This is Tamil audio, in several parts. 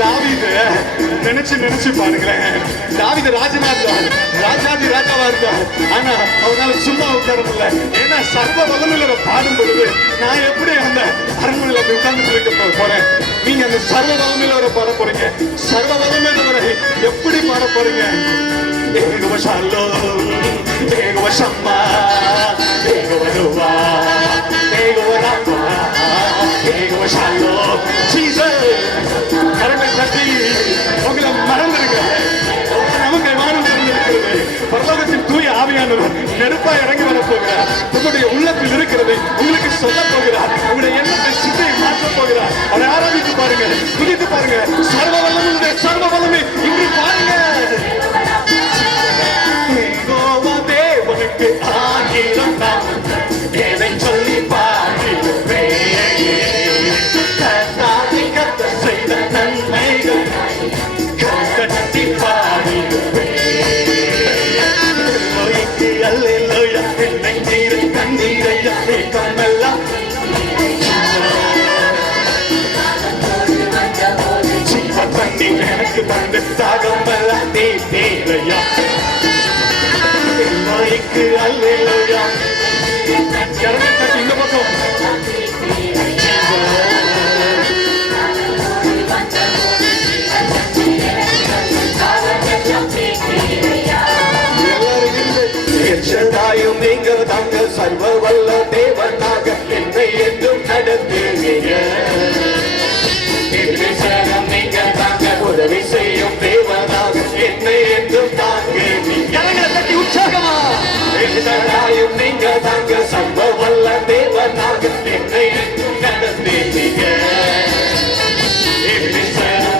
தாவீது நினைச்சு பாருங்களேன். தாவீது ராஜாதி ராஜாவா இருந்தார். ஆனா அவனால சும்மா உட்கார முடியல. ஏன்னா சர்வ வல்லமையில பாடும் பொழுது நான் எப்படி அந்த அரண்மனையில உட்கார்ந்து இருக்க போறேன். நீங்க அந்த சர்வ வல்லமையில பாட போறீங்க. சர்வ வல்லமையில எப்படி பாட போறீங்க? ஏகோவா ஷாலோம், ஏகோவா ஷம்மா, ஏகோவா ருவா, ஏகோவா ராமா, ஏகோவா ஷாலோம். ஜீசஸ் கரங்களை தட்டி உங்களை மறந்துருங்க. நமக்கு வானம் திறந்திருக்கிறது. பரலோகத்தின் தூய ஆவியானவர் நெருப்பா இறங்கி வர போகிறார். உங்களுடைய உள்ளத்தில் இருக்கிறது உங்களுக்கு சொல்ல போகிறார். உங்களுடைய எண்ணத்தை சிந்தையை மாற்ற போகிறார். அவரை ஆராதித்து பாருங்க, துதித்து பாருங்க. சர்வ வல்லமை, சர்வ வல்லமை இன்று பாருங்க. தேவனுக்கு ஆகிரம் எதை சொல்லி பாடிடுவே. கத்த செய்த நன்மைகள் கட்டி பாடிடுவே. அல்லேலூயா என்னை நீரை கண்ணீரையா கண்ணெல்லாம் ஜீவ தண்ணீர் எனக்கு தந்து தாகமெல்லாம் நீ தேவையா. அல்லேலூயா கரங்களை தட்டி இந்த பக்கம் எல்லாரும் நீங்க தாங்க சர்வ வல்ல தேவனாக என்னை என்றும் நடத்துவீங்க. நீங்க தாங்க உதவி செய்யும் தேவனாக என்னை என்றும் தாங்குவீங்க. தட்டி உற்சாகமா நீங்க தாங்க சர்வ வல்ல தேவனாக என்னை என்றும் நடத்துவீங்க.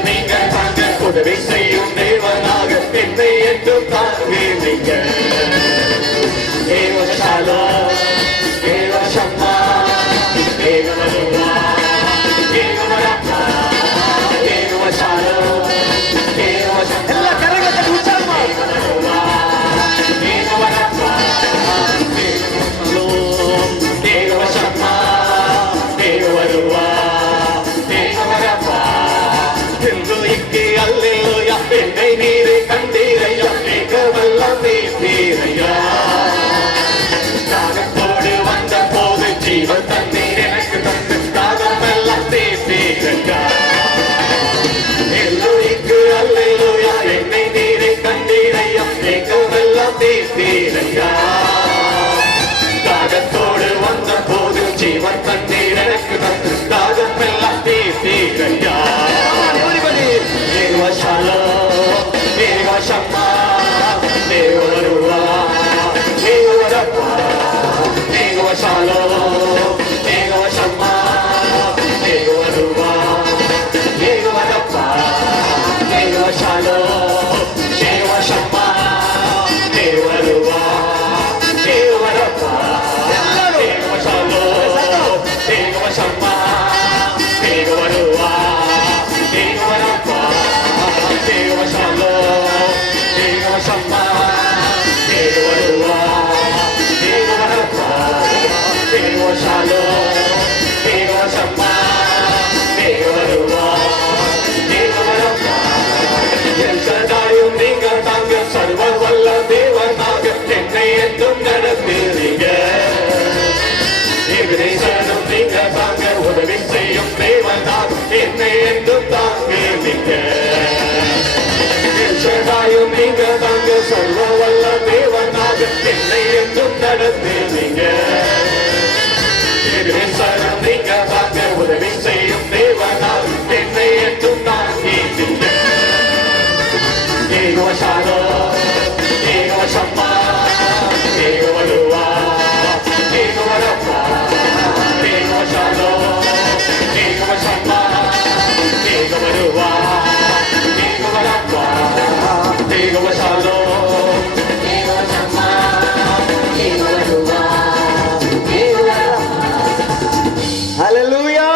நீங்க தாங்க உதவி செய்யும் தேவனாக என்னை என்றும் தாங்குவீங்க. ஏகோவா ஷாலோம், ஏகோவா ஷம்மா, ஏகோவா ருவா, ஏகோவா ராமா, ஏகோவா ஷாலோம், ஏகோவா ஷம்மா. எல்லா கரங்களை தட்டி உற்சாகமா ஏகோவா ராமா, ஏகோவா ஷம்மா, ஏகோவா ருவா, ஏகோவா ராமா. எங்களுக்கு அல்லேலூயா என்னை நீரை கண்டீரையா. ஏகவல்லம் நீ தீரையா. தாகத்தோடு வந்த போது ஜீவ தண்ணீர் எனக்கு தந்து தாகமெல்லாம் தீர்த்தீரையா. எல்லோருக்கு அல்லேலூயா என்னை நீரை கண்டீரையா. ஏகவல்லம் தீர்த்தீரையா. தாகத்தோடு வந்த போது ஜீவ தண்ணீர் எனக்கு தந்து தாகமெல்லாம் தீர்த்தீரையா. ஏகோவா ஷாலோம், ஏகோவா ஷம்மா, ஏகோவா ருவா, ஏகோவா ராமா, ஏகோவா ஷாலோம், ஏகோவா ஷம்மா, ஏகோவா ருவா, ஏகோவா ராமா, ஏகோவா ஷாலோம், ஏகோவா ஷம்மா, ஏகோவா ருவா, ஏகோவா ராமா, ஏகோவா ஷாலோம், ஏகோவா ஷம்மா, ஏகோவா ருவா, ஏகோவா ராமா, ஏகோவா ஷாலோம், ஏகோவா ஷம்மா, ஏகோவா ருவா, ஏகோவா ராமா, ஏகோவா ஷாலோம், ஏகோவா ஷம்மா, ஏகோவா ருவா, ஏகோவா ராமா. எல்லாரும் நீங்க தாங்க சர்வ வல்ல தேவனாக என்னை என்றும் நடத்தீர்.